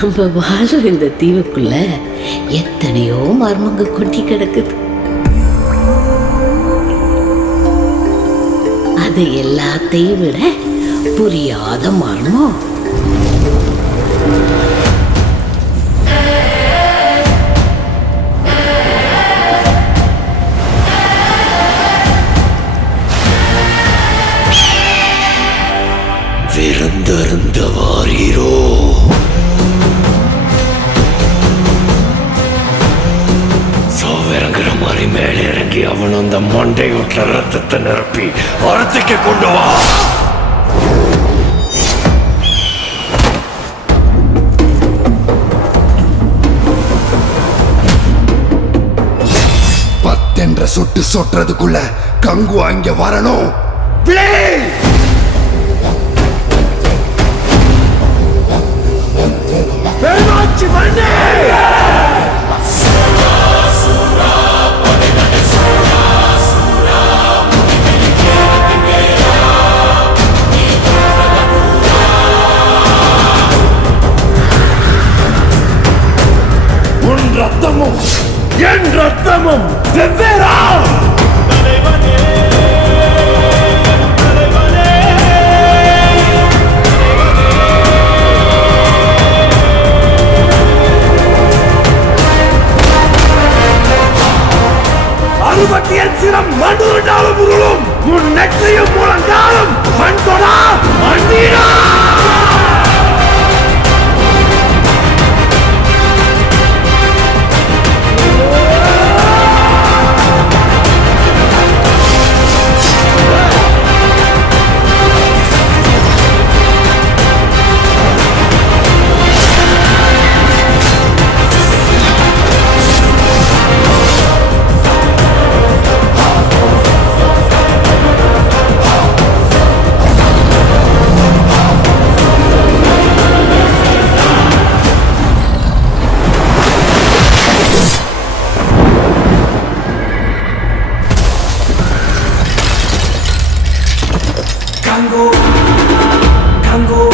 நம்ம வாழ்ற இந்த தீவுக்குள்ள எத்தனையோ மர்மங்க கொட்டி கிடக்குது. அது எல்லாத்தையும் விட புரியாத மர்மம் விருந்தருந்த வாரீரோ? சாவிறங்குற மாதிரி மேலே இறங்கி அவன் அந்த மண்டை விட்டுற ரத்தத்தை நிரப்பி அறத்துக்கு கொண்டு வா. பத்தென்ற சொட்டு சொட்டுறதுக்குள்ள கங்கு அங்க வரணும். உன் ரத்தமும் என் ரத்தமும் வெவ்வேறா? அறுபத்தியன் சிரம் மண்டுவிட்டாலும் உருளும், உன் நெற்றியும் முழங்காலும் மண் தொடா மண்டீரா. Kango, Kango.